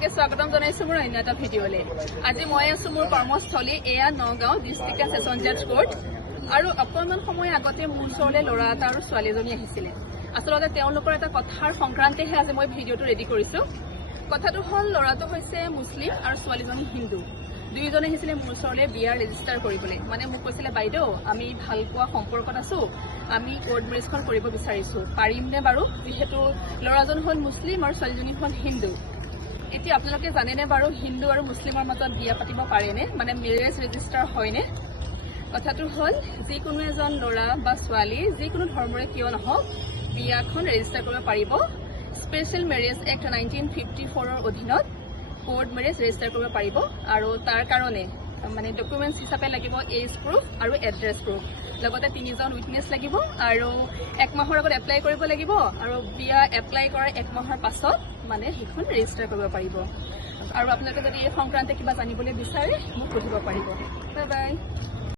আপোনালোকে স্বাগতম জনাইছো মোৰ অন্য এটা ভিডিঅ'লৈ। আজি মই আছো মোৰ কৰ্মস্থলী এয়া নগাঁও ডিষ্ট্ৰিক্ট ছেছন জাজ কোৰ্ট। আৰু অকণমান সময় আগতে মোৰ ওচৰলৈ ল'ৰা এটা আৰু ছোৱালী এজনী আহিছিলে। আচলতে তেওঁলোকৰ এটা কথাৰ সংক্ৰান্তেহে আজি মই ভিডিঅ'টো ৰেডি কৰিছো। কথাটো হ'ল ল'ৰাটো হৈছে মুছলিম আৰু ছোৱালীজনী হিন্দু। দুয়োজনে আহিছিলে মোৰ ওচৰলৈ বিয়া ৰেজিষ্টাৰ কৰিবলৈ। মানে মোক কৈছিলে, বাইদেউ আমি ভাল পোৱা সম্পৰ্কত আছো, আমি কোৰ্ট মেৰেজখন কৰিব বিচাৰিছো, পাৰিমনে বাৰু? যিহেতু ল'ৰাজন হ'ল মুছলিম আৰু ছোৱালীজনী হ'ল হিন্দু। এতিয়া আপোনালোকে জানেনে বাৰু হিন্দু আৰু মুছলিমৰ মাজত বিয়া পাতিব পাৰেনে? মানে মেৰেজ ৰেজিষ্টাৰ হয়নে? কথাটো হ'ল যিকোনো এজন ল'ৰা বা ছোৱালী যিকোনো ধৰ্মৰে কিয় নহওক বিয়াখন ৰেজিষ্টাৰ কৰিব পাৰিব। স্পেচিয়েল মেৰেজ এক্ট 1954ৰ অধীনত কোৰ্ট মেৰেজ ৰেজিষ্টাৰ কৰিব পাৰিব। আৰু তাৰ কাৰণে মানে ডকুমেণ্টছ হিচাপে লাগিব এজ প্ৰুফ আৰু এড্ৰেছ প্ৰুফ, লগতে 3জন উইটনেছ লাগিব আৰু 1 মাহৰ আগত এপ্লাই কৰিব লাগিব। আৰু বিয়া এপ্লাই কৰাৰ 1 মাহৰ পাছত মানে সেইখন ৰেজিষ্টাৰ কৰিব পাৰিব। আৰু আপোনালোকে যদি এই সংক্ৰান্তে কিবা জানিবলৈ বিচাৰে মোক সুধিব পাৰিব। Bye bye.